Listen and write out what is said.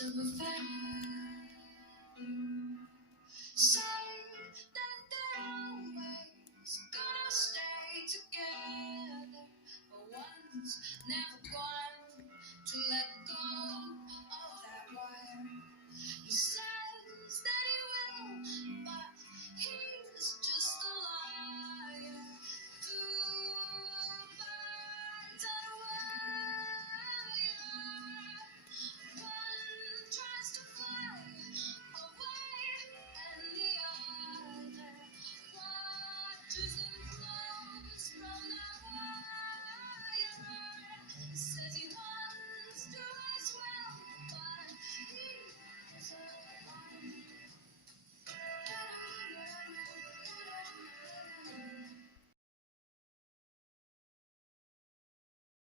to be fair. Say that they're always gonna stay together, but one's never going to let